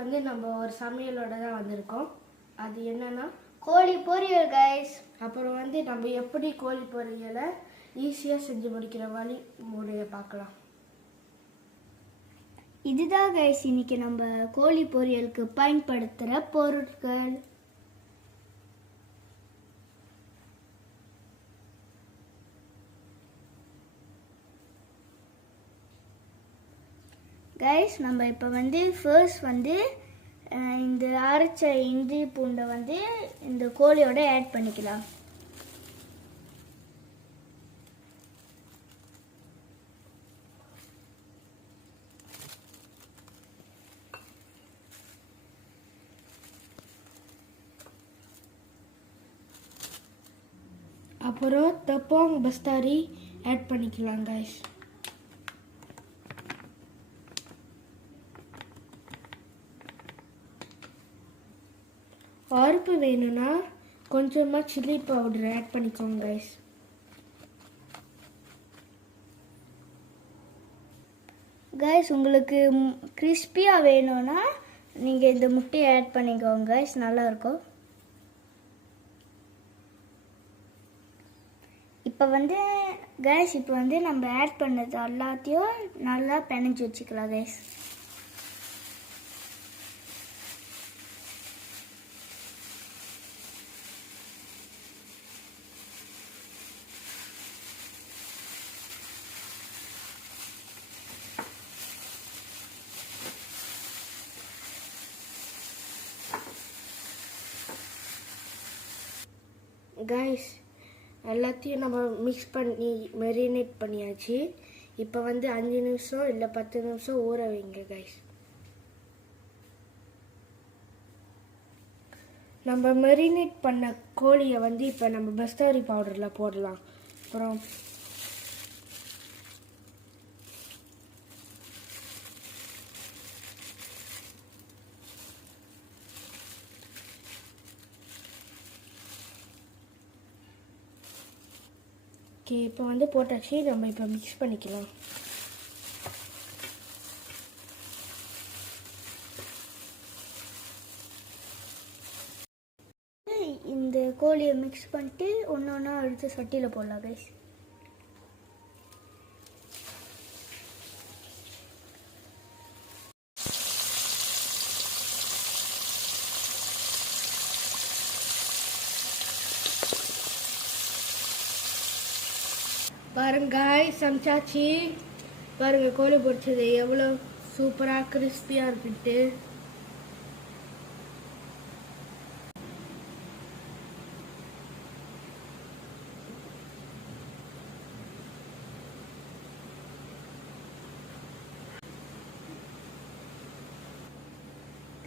வந்து நம்ம ஒரு சமையலோட தான் வந்திருக்கோம். அது என்னன்னா கோழி பொரியல் கைஸ். அப்புறம் வந்து நம்ம எப்படி கோழி பொரியலை ஈஸியாக செஞ்சு முடிக்கிற வழி முறையை பார்க்கலாம். இதுதான் கைஸ் இன்னைக்கு நம்ம கோழி பொரியலுக்கு பயன்படுத்துகிற பொருட்கள். கைஸ் நம்ம இப்போ வந்து ஃபர்ஸ்ட் வந்து இந்த அரைச்ச இஞ்சி பூண்டை வந்து இந்த கோழியோட ஆட் பண்ணிக்கலாம். அப்புறம் தப்பாங் பஸ்தாரி ஆட் பண்ணிக்கலாம் கைஸ். பருப்பு வேணும்னா கொஞ்சமாக சில்லி பவுடர் ஆட் பண்ணிக்கோங்க கைஸ். கைஸ் உங்களுக்கு கிறிஸ்பியாக வேணும்னா நீங்கள் இந்த முட்டையை ஆட் பண்ணிக்கோங்க கைஸ், நல்லாயிருக்கும். இப்போ வந்து கைஸ் இப்போ வந்து நம்ம ஆட் பண்ணது எல்லாத்தையும் நல்லா பிணைஞ்சி வச்சுக்கலாம் கைஸ். கைஸ் எல்லாத்தையும் நம்ம மிக்ஸ் பண்ணி மெரினேட் பண்ணியாச்சு. இப்போ வந்து 5 நிமிஷம் இல்லை 10 நிமிஷம் ஊற வைங்க கைஸ். நம்ம மெரினேட் பண்ண கோழியை வந்து இப்போ நம்ம பஸ்தாரி பவுடரில் போடலாம். அப்புறம் ஓகே இப்போ வந்து போட்டாச்சு. நம்ம இப்போ மிக்ஸ் பண்ணிக்கலாம். இந்த கோழியை மிக்ஸ் பண்ணிட்டு ஒன்று ஒன்றா எடுத்து சட்டியில் போடலாம் கைஸ். பாருங்க கைஸ் சமைச்சாச்சு. பாருங்க கோழி பொரிச்சது எவ்வளோ சூப்பராக கிறிஸ்பியாக இருக்குட்டு.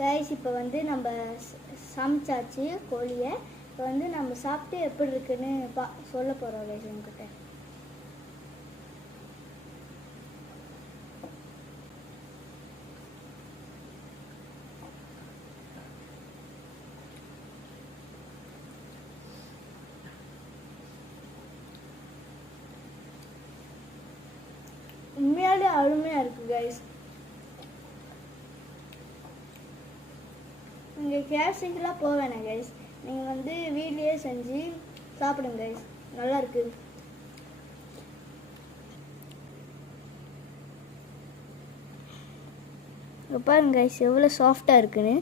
கைஸ் இப்போ வந்து நம்ம சமைச்சாச்சு கோழியை. இப்போ வந்து நம்ம சாப்பிட்டு எப்படி இருக்குன்னு சொல்ல போகிறோம் கைஸ் உங்ககிட்ட. உண்மையாலே அருமையாக இருக்குது கைஸ். நீங்கள் கேஃப்ஸுக்கெல்லாம் போக வேணாம் கைஸ், நீங்கள் வந்து வீட்லேயே செஞ்சு சாப்பிடுங்க கைஸ், நல்லா இருக்குது. பாருங்க கைஸ் எவ்வளோ சாஃப்டாக இருக்குன்னு.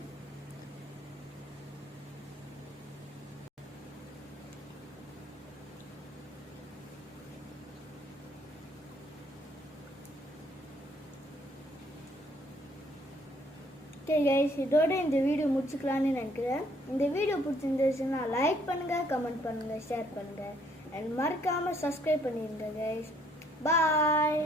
சரி கைஸ், இதோட இந்த வீடியோ முடிச்சுக்கலான்னு நினைக்கிறேன். இந்த வீடியோ பிடிச்சிருந்துச்சுன்னா லைக் பண்ணுங்கள், கமெண்ட் பண்ணுங்கள், ஷேர் பண்ணுங்கள், அண்ட் மறக்காமல் சப்ஸ்கிரைப் பண்ணிடுங்க கைஸ். பாய்.